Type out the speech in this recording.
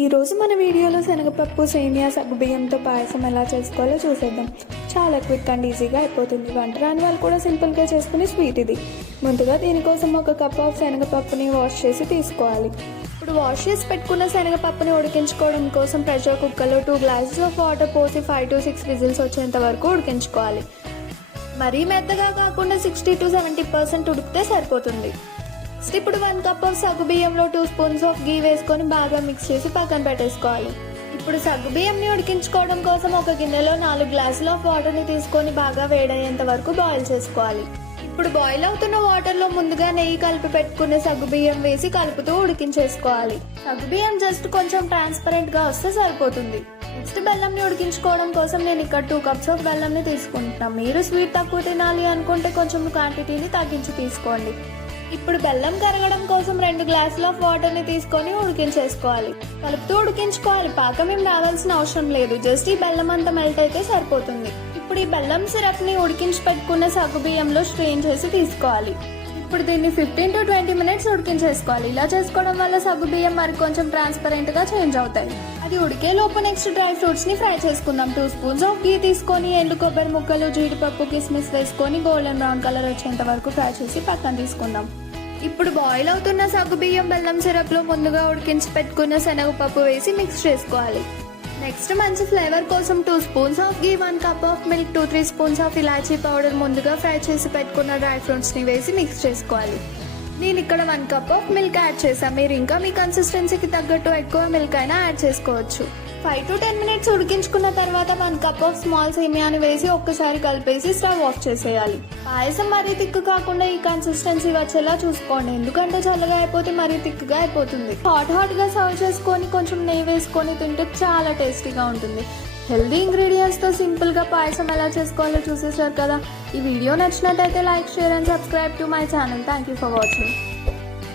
ఈ రోజు మన వీడియోలో శనగపప్పు సేమియా సగ్గుబియ్యంతో పాయసం ఎలా చేసుకోవాలో చూసేద్దాం. చాలా క్విక్ అండ్ ఈజీగా అయిపోతుంది. వంట రాని వాళ్ళు కూడా సింపుల్గా చేసుకునే స్వీట్ ఇది. ముందుగా దీనికోసం ఒక కప్ ఆఫ్ శనగపప్పుని వాష్ చేసి తీసుకోవాలి. ఇప్పుడు వాష్ చేసి పెట్టుకున్న శనగపప్పుని ఉడికించుకోవడం కోసం ప్రెషర్ కుక్కర్లో 2 గ్లాసెస్ ఆఫ్ వాటర్ పోసి 5 to 6 విజిల్స్ వచ్చేంత వరకు ఉడికించుకోవాలి. మరీ మెత్తగా కాకుండా 60 to 70% ఉడికితే సరిపోతుంది. ఇప్పుడు 1 కప్ ఆఫ్ సగ్గుబియ్యంలో 2 స్పూన్స్ ఆఫ్ గీ వేసుకొని బాగా మిక్స్ చేసి పక్కన పెట్టేసుకోవాలి. ఇప్పుడు సగ్గుబియ్యంని ఉడికించుకోవడం కోసం ఒక గిన్నెలో 4 గ్లాసుల ఆఫ్ వాటర్ని తీసుకొని బాగా వేడయ్యేంత వరకు బాయిల్ చేసుకోవాలి. ఇప్పుడు బాయిల్ అవుతున్న వాటర్లో ముందుగా నెయ్యి కలిపి పెట్టుకునే సగ్గుబియ్యం వేసి కలుపుతూ ఉడికించేసుకోవాలి. సగ్గుబియ్యం జస్ట్ కొంచెం ట్రాన్స్పరెంట్ గా వస్తే సరిపోతుంది. నెక్స్ట్ బెల్లంని ఉడికించుకోవడం కోసం నేను ఇక్కడ 2 కప్స్ ఆఫ్ బెల్లంని తీసుకుంటున్నాను. మీరు స్వీట్ తక్కువ తినాలి అనుకుంటే కొంచెం క్వాంటిటీని తగ్గించి తీసుకోండి. ఇప్పుడు బెల్లం కరగడం కోసం 2 గ్లాసుల ఆఫ్ వాటర్ ని తీసుకొని ఉడికించేసుకోవాలి. కలుపుతూ ఉడికించుకోవాలి. పాకం ఏం రావాల్సిన అవసరం లేదు. జస్ట్ ఈ బెల్లం అంతా మెల్ట్ అయితే సరిపోతుంది. ఇప్పుడు ఈ బెల్లం సిరప్ ని ఉడికించి పెట్టుకున్న సగ్గుబియ్యంలో స్ట్రెయిన్ చేసి తీసుకోవాలి. ఇప్పుడు దీన్ని 15 to 20 మినిట్స్ ఉడికించేసుకోవాలి. ఇలా చేసుకోవడం వల్ల సగ్గుబియ్యం మరి కొంచెం ట్రాన్స్పరెంట్ గా చేంజ్ అవుతాయి. అది ఉడికే లోపు నెక్స్ట్ డ్రై ఫ్రూట్స్ ని ఫ్రై చేసుకుందాం. 2 స్పూన్స్ ఆఫ్ గీ తీసుకొని ఎండు కొబ్బరి ముక్కలు, జీడిపప్పు, కిస్మిస్ వేసుకొని గోల్డెన్ బ్రౌన్ కలర్ వచ్చేంత వరకు ఫ్రై చేసి పక్కన తీసుకుందాం. ఇప్పుడు బాయిల్ అవుతున్న సగ్గుబియ్యం బెల్లం సిరప్ లో ముందుగా ఉడికించి పెట్టుకున్న శనగపప్పు వేసి మిక్స్ చేసుకోవాలి. నెక్స్ట్ మంచి ఫ్లేవర్ కోసం 2 spoons of ghee, 1 cup of milk, 2-3 spoons of elaichi powder ముందుగా ఫ్రై చేసి పెట్టుకున్న డ్రై ఫ్రూట్స్ ని వేసి మిక్స్ చేసుకోవాలి. నేను ఇక్కడ 1 కప్ ఆఫ్ మిల్క్ యాడ్ చేశాను. మీరు ఇంకా మీ కన్సిస్టెన్సీకి తగ్గట్టు ఎక్కువ మిల్క్ అయినా యాడ్ చేసుకోవచ్చు. 5 to 10 మినిట్స్ ఉడికించుకున్న తర్వాత 1 కప్ ఆఫ్ స్మాల్ సేమియాని వేసి ఒక్కసారి కలిపేసి స్టవ్ ఆఫ్ చేసేయాలి. పాయసం మరీ తిక్కు కాకుండా ఈ కన్సిస్టెన్సీ వచ్చేలా చూసుకోండి. ఎందుకంటే చల్లగా అయిపోతే మరీ తిక్కుగా అయిపోతుంది. హాట్ గా సర్వ్ చేసుకొని కొంచెం నెయ్యి వేసుకొని తింటే చాలా టేస్టీగా ఉంటుంది. హెల్దీ ఇంగ్రీడియంట్స్ తో సింపుల్ గా పాయసం ఎలా చేసుకోవాలో చూసేసారు కదా. ఈ వీడియో నచ్చినట్టయితే like, share and subscribe to my channel. Thank you for watching.